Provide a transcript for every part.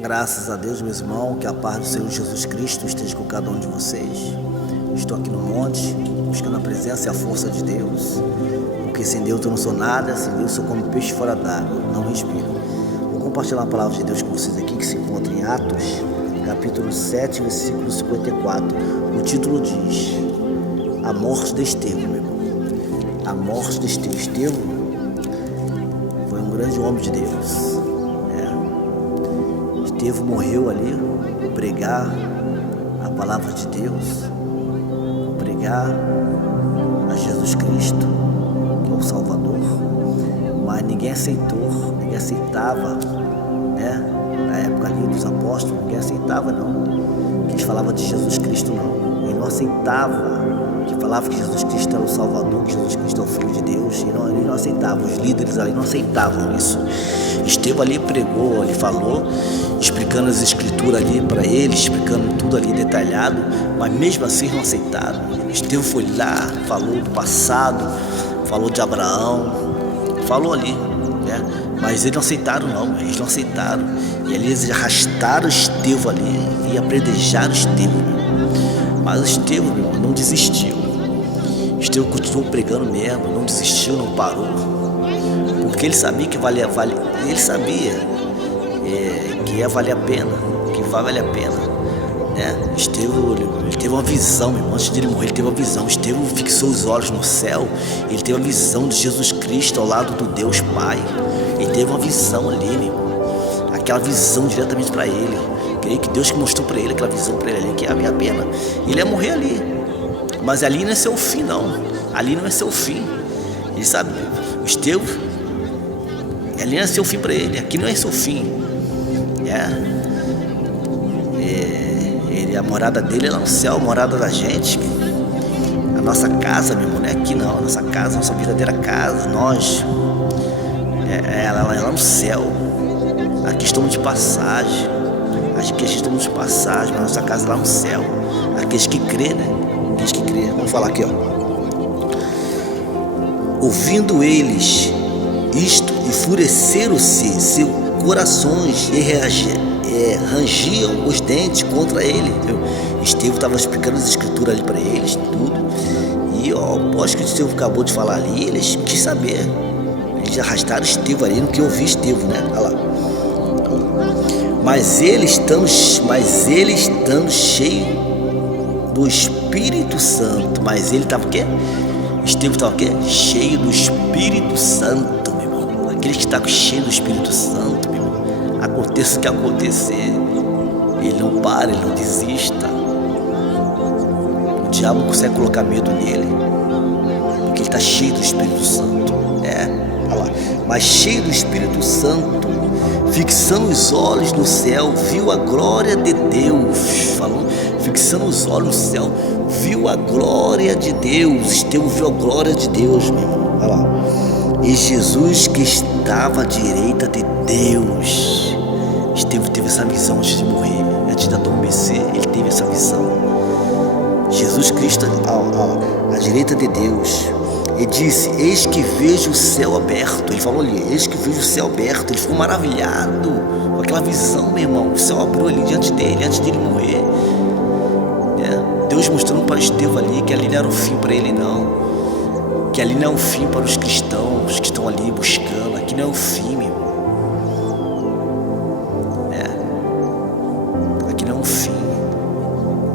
Graças a Deus, meus irmãos, que a paz do Senhor Jesus Cristo esteja com cada um de vocês. Estou aqui no monte, buscando a presença e a força de Deus, porque sem Deus eu não sou nada, sem Deus eu sou como peixe fora d'água, não respiro. Vou compartilhar a palavra de Deus com vocês aqui, que se encontra em Atos, capítulo 7, versículo 54. O título diz: A morte de Estevão, meu irmão. A morte de Estevão. Estevão foi um grande homem de Deus. Estevão morreu ali, pregar a palavra de Deus, pregar a Jesus Cristo, que é o Salvador, mas ninguém aceitou, ninguém aceitava, né? Na época ali dos apóstolos, ninguém aceitava não, que eles falavam de Jesus Cristo não, ele não aceitava, que falava que Jesus Cristo era o Salvador, que Jesus Cristo é o Filho de Deus, ele não aceitava, os líderes ali não aceitavam isso. Estevão ali pregou, ele falou, explicando as escrituras ali para eles, explicando tudo ali detalhado, mas mesmo assim não aceitaram. Estevão foi lá, falou do passado, falou de Abraão, falou ali, né? Mas eles não aceitaram não, eles não aceitaram. E ali eles arrastaram Estevão ali e apredejaram Estevão. Mas Estevão, meu irmão, não desistiu. Estevão continuou pregando mesmo, não desistiu, não parou. Porque ele sabia que ele sabia que ia valer a pena, que vai valer a pena, né? Estevão, ele teve uma visão, meu irmão, antes de ele morrer, ele teve uma visão. Estevão fixou os olhos no céu, ele teve uma visão de Jesus Cristo ao lado do Deus Pai. Ele teve uma visão ali, meu irmão, aquela visão diretamente para ele. Creio que Deus que mostrou para ele aquela visão para ele ali, que ia valer a pena. Ele ia morrer ali, mas ali não é seu fim, não. Ali não é seu fim. Ele sabe, o Estevão, ali não é seu fim para ele, aqui não é seu fim. A morada dele é lá no céu, a morada da gente. A nossa casa, meu irmão, não é aqui não. A nossa casa, a nossa verdadeira casa, nós, ela é lá no céu. Aqui estamos de passagem. Aqui estamos de passagem, mas a nossa casa é lá no céu. Aqueles que crê, né? Aqueles que crê. Vamos falar aqui, ó. Ouvindo eles isto, enfureceram-se seus corações e rangiam os dentes contra ele. Estevão estava explicando as escrituras ali para eles, tudo. E após que o Estevão acabou de falar ali, eles quis saber. Eles arrastaram Estevão ali, não queriam ouvir Estevão, né? Olha lá. Mas ele estando cheio do Espírito Santo. Mas ele estava o quê? Estevão estava o quê? Cheio do Espírito Santo, meu irmão. Aquele que está cheio do Espírito Santo, meu irmão. Aconteça o que acontecer, ele não para, ele não desista. O diabo não consegue colocar medo nele, porque ele está cheio do Espírito Santo. Olha lá. Mas cheio do Espírito Santo, fixando os olhos no céu, viu a glória de Deus. Falando, fixando os olhos no céu, viu a glória de Deus. Estevão viu a glória de Deus, meu irmão. Olha lá. E Jesus que estava à direita de Deus. Estevão teve essa visão antes de morrer, antes de adormecer, ele teve essa visão. Jesus Cristo à direita de Deus. Ele disse: eis que vejo o céu aberto. Ele falou ali: eis que vejo o céu aberto. Ele ficou maravilhado com aquela visão, meu irmão. O céu abriu ali diante dele, antes dele morrer. Deus mostrando para Estevão ali que ali não era o fim para ele, não. Que ali não é o fim para os cristãos que estão ali buscando. Aqui não é o fim, meu irmão. Aqui não é o fim.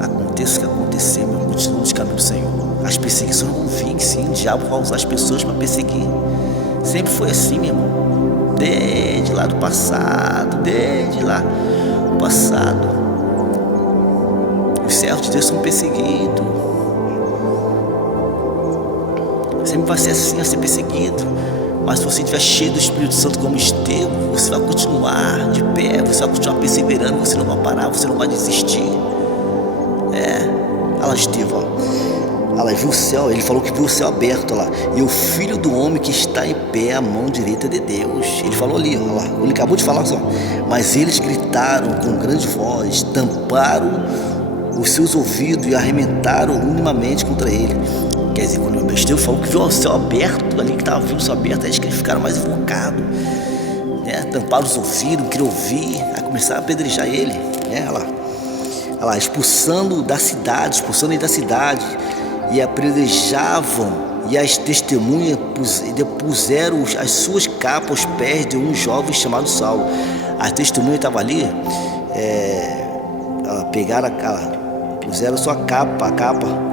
Aconteça o que acontecer, meu irmão, continua nos caminhos do Senhor. As perseguições vão vir, sim. O diabo vai usar as pessoas para perseguir. Sempre foi assim, meu irmão. Desde lá do passado, desde lá do passado. Os servos de Deus são perseguidos. Sempre vai ser assim, vai ser perseguido. Mas se você estiver cheio do Espírito Santo como Estevão, você vai continuar de pé, você vai continuar perseverando, você não vai parar, você não vai desistir. Olha lá Estevão, olha lá, viu o céu, ele falou que viu o céu aberto, olha lá. E o Filho do Homem que está em pé à mão direita de Deus. Ele falou ali, olha lá, ele acabou de falar só. Mas eles gritaram com grande voz, tamparam os seus ouvidos e arrementaram unanimemente contra ele. Quer dizer, quando o Estevão falou que viu o céu aberto ali, que estava vindo o céu aberto, aí eles ficaram mais invocados. né? Tamparam os ouvidos, não queriam ouvir, aí começaram a apedrejar ele, né? Olha lá, expulsando ele da cidade, e apedrejavam, e as testemunhas puseram as suas capas aos pés de um jovem chamado Saulo. As testemunhas estavam ali, pegaram puseram a capa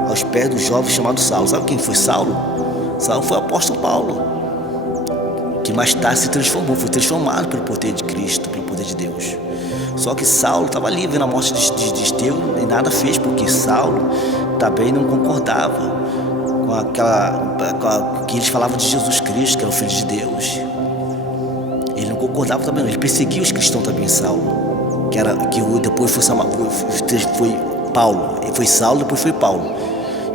aos pés do jovem chamado Saulo. Sabe quem foi Saulo? Saulo foi o apóstolo Paulo, que mais tarde foi transformado pelo poder de Cristo, pelo poder de Deus. Só que Saulo estava ali vendo a morte de Estevão e nada fez, porque Saulo também não concordava com que eles falavam de Jesus Cristo, que era o Filho de Deus. Ele não concordava também, ele perseguia os cristãos também, Saulo, que depois foi Paulo. Ele foi Saulo, depois foi Paulo,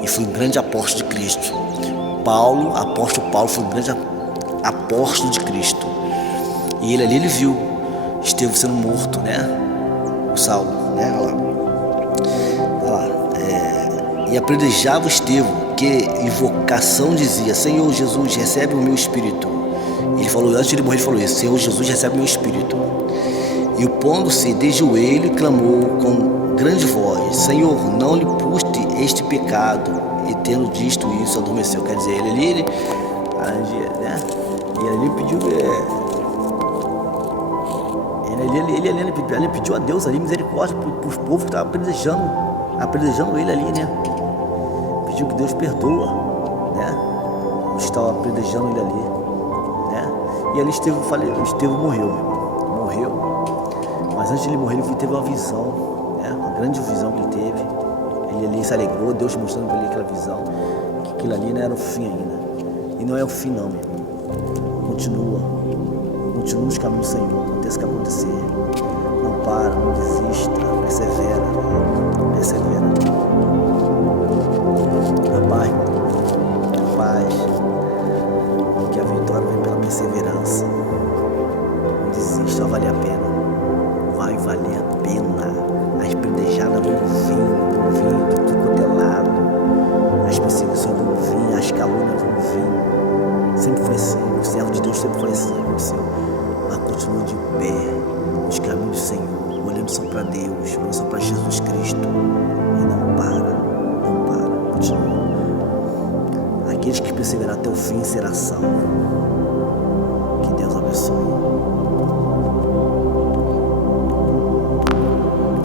e foi um grande apóstolo de Cristo. Apóstolo Paulo foi um grande apóstolo de Cristo, e ele viu Estevão sendo morto, né? O Saulo, né? Olha lá, e apedrejava Estevão, que invocação dizia: Senhor Jesus, recebe o meu espírito. Ele falou, antes de ele morrer, ele falou isso: Senhor Jesus, recebe o meu espírito. E pondo-se de joelho, clamou com grande voz: Senhor, não lhe puste este pecado. E tendo dito isso, adormeceu. Quer dizer, ele né? E ele pediu, ele pediu a Deus ali misericórdia para os povos que estavam apedrejando ele ali, né? Pediu que Deus perdoa, né? Estava apedrejando ele ali, né? E ali Estevão morreu. Mas antes de ele morrer, ele teve uma visão, né? Uma grande visão que ele teve. Ele ali se alegrou, Deus mostrando para ele aquela visão, que aquilo ali não era o fim ainda. E não é o fim não, meu irmão. Continua nos caminhos do Senhor, aconteça o que acontecer. Não para, não desista, persevera. Rapaz, que a vitória vem pela perseverança. Não desista, vai valer a pena. Vai valer a pena. As pendejadas vão vir de tudo quanto é lado. As perseguições vão vir, as calúnias vão vir. Sempre foi assim, o servo de Deus sempre foi assim, aconteceu. Mas continua de pé, nos caminhos do Senhor, olhando só para Deus, olhando só para Jesus Cristo. E não para, continua. Aqueles que perseverar até o fim será salvo. Que Deus abençoe.